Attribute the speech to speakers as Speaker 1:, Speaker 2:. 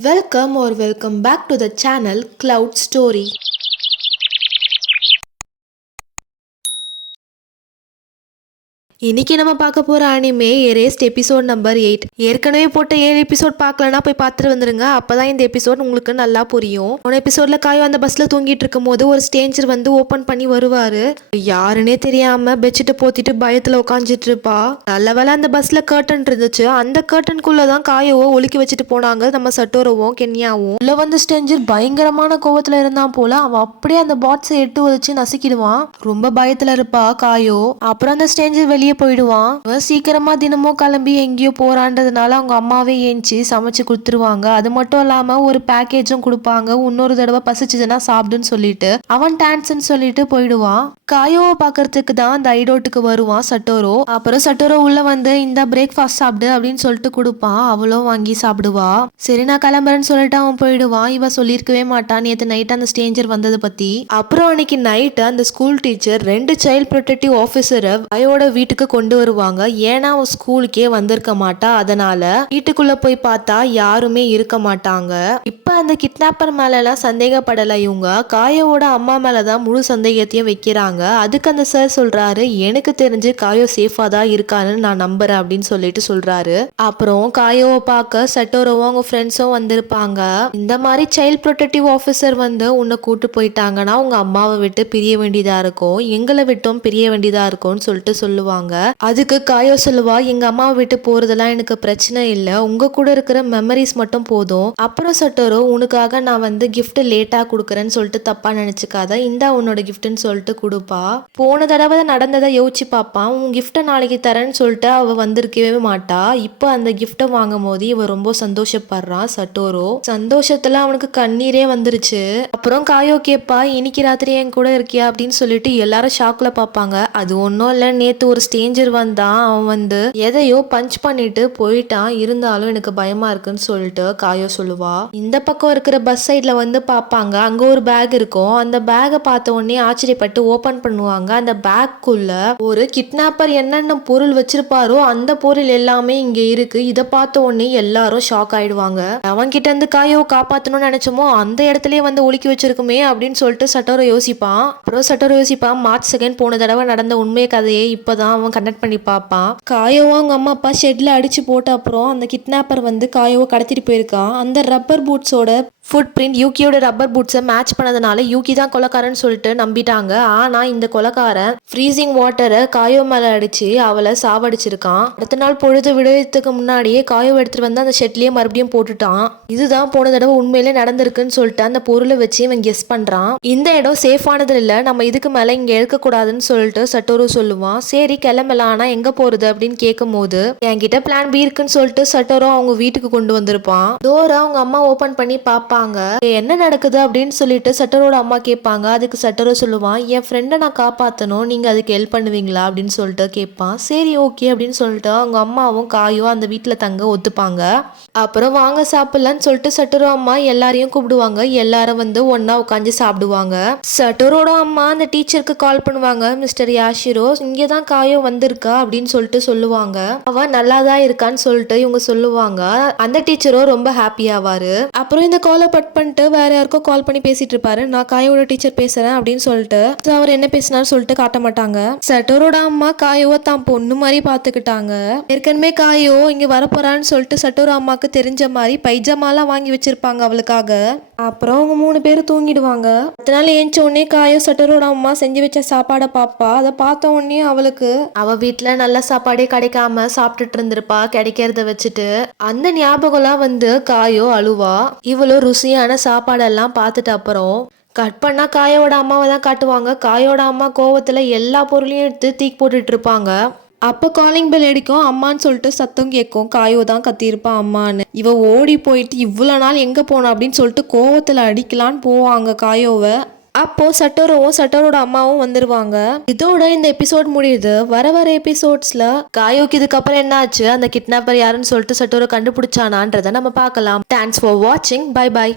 Speaker 1: Welcome or welcome back to the channel Cloud Story. இன்னைக்கு நம்ம பார்க்க போற anime erased episode number eight ஏற்கனவே போட்ட ஏழு எபிசோட் பார்க்கலனா போய் பார்த்துட்டு வந்துருங்க. அப்பதான் இந்த எபிசோட் உங்களுக்கு நல்லா புரியும். போன எபிசோட்ல காயோ அந்த பஸ்ல தூங்கிட்டு இருக்கும் போது ஒரு ஸ்டேஞ்சர் வந்து ஓபன் பண்ணி வருவாரு. யாருன்னே தெரியாம பெட்ஷீட்டை போத்திட்டு பயத்துல உட்காந்துட்டு இருப்பா. நல்ல வேலை அந்த பஸ்ல கர்டன் இருந்துச்சு. அந்த கர்டனுக்குள்ள தான் காயோவை வச்சுட்டு போனாங்க நம்ம சட்டோரவும் கென்யாவும். உள்ள வந்து ஸ்டேஞ்சர் பயங்கரமான கோவத்துல இருந்தான் போல. அவன் அப்படியே அந்த பாட்ஸை எட்டு வச்சு நசுக்கிடுவான். ரொம்ப பயத்துல இருப்பா காயோ. அப்புறம் அந்த ஸ்டேஞ்சர் வெளியே போயிடுவான். இவன் சீக்கிரமா தினமும் கிளம்பி எங்கேயோ போறான்றதுனால அவங்க அம்மாவே ஏஞ்சி சமைச்சு கொடுத்துருவாங்க. அது மட்டும் இல்லாம ஒரு பேக்கேஜும் கொடுப்பாங்க. இன்னொரு தடவை பசிச்சுதுன்னா சாப்பிடுன்னு சொல்லிட்டு அவன் டான்ஸ்ன்னு சொல்லிட்டு போயிடுவான். காயோவை பாக்குறதுக்கு தான் அந்த ஐடோட்டுக்கு வருவான் சட்டோரோ. அப்புறம் சட்டோரோ உள்ள வந்து இந்த பிரேக்ஃபாஸ்ட் சாப்பிடு அப்படின்னு சொல்லிட்டு கொடுப்பான். அவளும் வாங்கி சாப்பிடுவா. சரி நான் கிளம்புறேன்னு சொல்லிட்டு அவன் போயிடுவான். இவன் சொல்லியிருக்கவே மாட்டான். நேற்று நைட் அந்த ஸ்டேஞ்சர் வந்ததை பத்தி. அப்புறம் அன்னைக்கு நைட் அந்த ஸ்கூல் டீச்சர் ரெண்டு சைல்ட் ப்ரொடெக்டிவ் ஆஃபீஸரை அயோட வீட்டுக்கு கொண்டு வருவாங்க. ஏன்னா அவன் ஸ்கூலுக்கே வந்திருக்க மாட்டா. அதனால வீட்டுக்குள்ள போய் பார்த்தா யாருமே இருக்க மாட்டாங்க. இப்ப அந்த கிட்னாப்பர் மேலெலாம் சந்தேகப்படலை இவங்க. காயோவோட அம்மா மேலே தான் முழு சந்தேகத்தையும் வைக்கிறாங்க. அதுக்கு அந்த சார் சொல்கிறாரு எனக்கு தெரிஞ்சு காயோ சேஃபாக தான் இருக்கான்னு நான் நம்புறேன் அப்படின்னு சொல்லிட்டு சொல்கிறாரு அப்புறம் காயோவை பார்க்க சட்டோரோவும் அவங்க ஃப்ரெண்ட்ஸும் வந்திருப்பாங்க. இந்த மாதிரி சைல்ட் ப்ரொடெக்டிவ் ஆஃபீஸர் வந்து உன்னை கூட்டு போயிட்டாங்கன்னா உங்கள் அம்மாவை விட்டு பிரிய வேண்டியதாக இருக்கும். எங்களை விட்டும் பிரிய வேண்டியதாக இருக்கும்னு சொல்லிட்டு சொல்லுவாங்க. அதுக்கு காயோ சொல்லுவா எங்கள் அம்மாவை விட்டு போகிறதெல்லாம் எனக்கு பிரச்சனை இல்லை. உங்கள் கூட இருக்கிற மெமரிஸ் மட்டும் போதும். அப்புறம் சட்டோரோ உனக்காக நான் வந்து கிஃப்ட் லேட்டா கொடுக்குறேன்னு சொல்லிட்டு தப்பா நினைச்சுக்காத. இந்தா உன்னோட கிஃப்ட்னு சொல்லிட்டு கொடுப்பா. போன தடவை நடந்ததை யோசிச்சு பார்ப்பான் உன் கிஃப்ட்டை நாளைக்கு தரேன்னு சொல்லிட்டு அவ வந்திருக்கவே மாட்டா. இப்போ அந்த கிஃப்ட்டை வாங்கும் போது இவ ரொம்ப சந்தோஷப்படுறான் சட்டோரோ. சந்தோஷத்துல அவனுக்கு கண்ணீரே வந்துருச்சு. அப்புறம் காயோ கேப்பா இன்னைக்கு ராத்திரி என் கூட இருக்கியா அப்படின்னு சொல்லிட்டு எல்லாரும் ஷாக்ல பார்ப்பாங்க அது ஒன்றும் இல்லை. நேத்து ஒரு ஸ்டேஞ்சர் வந்தான். அவன் வந்து எதையோ பஞ்ச் பண்ணிட்டு போயிட்டான். இருந்தாலும் எனக்கு பயமா இருக்குன்னு சொல்லிட்டு காயோ சொல்லுவா. இந்த பக்கம் பக்கம் இருக்கிற பஸ் சைடில் வந்து பார்ப்பாங்க. அங்கே ஒரு பேக் இருக்கும். அந்த பேக்கை பார்த்த உடனே ஆச்சரியப்பட்டு ஓப்பன் பண்ணுவாங்க. அந்த பேக்குள்ள ஒரு கிட்னாப்பர் என்னென்ன பொருள் வச்சிருப்பாரோ அந்த பொருள் எல்லாமே இங்கே இருக்கு. இதை பார்த்த உடனே எல்லாரும் ஷாக் ஆயிடுவாங்க. அவன் கிட்ட இருந்து காயோ காப்பாற்றணும்னு நினைச்சோமோ அந்த இடத்துலயே வந்து ஒழுக்கி வச்சிருக்குமே அப்படின்னு சொல்லிட்டு சட்டோரை யோசிப்பான். அப்புறம் சட்டோரை யோசிப்பான் மார்ச் செகண்ட் போன தடவை நடந்த உண்மை கதையை இப்போதான் அவன் கனெக்ட் பண்ணி பார்ப்பான். காயோவும் அவங்க அம்மா அப்பா ஷெட்ல அடிச்சு போட்ட அப்புறம் அந்த கிட்னாப்பர் வந்து காயோவை கடத்திட்டு போயிருக்கான். அந்த ரப்பர் பூட்ஸோட அதோட ஃபுட் பிரிண்ட் யூகியோட ரப்பர் பூட்ஸை மேட்ச் பண்ணதுனால யூகி தான் கொலக்காரன்னு சொல்லிட்டு நம்பிட்டாங்க. ஆனா இந்த கொலக்காரன் ஃப்ரீசிங் வாட்டரை காயோ மேலே அடிச்சு அவளை சாவடிச்சிருக்கான். அடுத்த நாள் பொழுது விடுறதுக்கு முன்னாடியே காயோ எடுத்துட்டு வந்து அந்த ஷெட்லயே மறுபடியும் போட்டுட்டான். இதுதான் போன தடவை உண்மையிலே நடந்திருக்குன்னு சொல்லிட்டு அந்த பொருளை வச்சு இவன் கெஸ் பண்றான். இந்த இடம் சேஃபானது இல்லை நம்ம இதுக்கு மேலே இங்க இருக்கக்கூடாதுன்னு சொல்லிட்டு சட்டோரு சொல்லுவான். சரி கிளம்பலாம் ஆனா எங்க போறது அப்படின்னு கேட்கும் போது என்கிட்ட பிளான் பி இருக்குன்னு சொல்லிட்டு சட்டோரோ அவங்க வீட்டுக்கு கொண்டு வந்திருப்பான். டோரை அவங்க அம்மா ஓபன் பண்ணி பார்ப்பாங்க என்ன நடக்குது? அப்படின்னு சொல்லிட்டு சட்டரோட அம்மா கேட்பாங்க. அதுக்கு சட்டரோ சொல்லுவான் என் ஃப்ரெண்டை நான் காப்பாற்றணும் நீங்கள் அதுக்கு ஹெல்ப் பண்ணுவீங்களா? அப்படின்னு சொல்லிட்டு கேட்பான். சரி ஓகே அப்படின்னு சொல்லிட்டு அவங்க அம்மாவும் காயும் அந்த வீட்டில் தங்க ஒத்துப்பாங்க. அப்புறம் வாங்க சாப்பிடலான்னு சொல்லிட்டு சட்டரோ அம்மா எல்லாரையும் கூப்பிடுவாங்க. எல்லாரும் வந்து ஒன்றா உட்காந்து சாப்பிடுவாங்க. சட்டரோட அம்மா அந்த டீச்சருக்கு கால் பண்ணுவாங்க. மிஸ்டர் யாஷிரோ இங்கே தான் காயோ வந்திருக்கா? அப்படின்னு சொல்லிட்டு சொல்லுவாங்க. அவ நல்லா தான் இருக்கான்னு சொல்லிட்டு இவங்க சொல்லுவாங்க. அந்த டீச்சரோ ரொம்ப ஹாப்பி ஆவாரு. அப்புறம் இந்த காலை பட் பண்ணிட்டு வேற யாருக்கோ கால் பண்ணி பேசிட்டு இருப்பாரு நான் காயோட டீச்சர் பேசுறேன் அப்படின்னு சொல்லிட்டு அவர் என்ன பேசினாரு சொல்லிட்டு காட்ட மாட்டாங்க. சட்டரோட அம்மா காயோவை தான் பொண்ணு மாதிரி பாத்துக்கிட்டாங்க ஏற்கனவே காயோ இங்க வரப்போறான்னு சொல்லிட்டு சட்டோர அம்மாக்கு தெரிஞ்ச மாதிரி பைஜாமாலாம் வாங்கி வச்சிருப்பாங்க அவளுக்காக. அப்புறம் அவங்க மூணு பேரும் தூங்கிடுவாங்க. அதனால நாள் ஏஞ்ச உடனே காயோ சட்டரோட அம்மா செஞ்சு வச்ச சாப்பாடை பாப்பா. அதை பார்த்த உடனே அவளுக்கு அவ வீட்டுல நல்ல சாப்பாடே கிடைக்காம சாப்பிட்டுட்டு இருந்திருப்பா கிடைக்கிறத வச்சுட்டு. அந்த ஞாபகம்லாம் வந்து காயோ அழுவா. இவ்வளோ ருசியான சாப்பாடெல்லாம் பார்த்துட்டு அப்புறம் கட் பண்ணால் காயோட அம்மாவை தான் காட்டுவாங்க. காயோட அம்மா கோவத்தில் எல்லா பொருளையும் எடுத்து தீக்கு போட்டுட்டு இருப்பாங்க. அப்போ காலிங் பெல் அடிக்கும். அம்மான்னு சொல்லிட்டு சத்தம் கேட்கும். காயோ தான் கத்தியிருப்பான் அம்மான்னு. இவ ஓடி போயிட்டு இவ்வளோ நாள் எங்கே போனா அப்படின்னு சொல்லிட்டு கோவத்தில் அடிக்கலான்னு போவாங்க காயோவை. அப்போது சட்டோரவும் சட்டோரோட அம்மாவும் வந்துருவாங்க. இதோட இந்த எபிசோட் முடியுது. வர வர எபிசோட்ஸில் காயோக்கு இதுக்கப்புறம் என்ன ஆச்சு அந்த கிட்னாப்பர் யாருன்னு சொல்லிட்டு சட்டோரை கண்டுபிடிச்சானான்றதை நம்ம பார்க்கலாம். தேங்க்ஸ் ஃபார் வாட்சிங் பை பை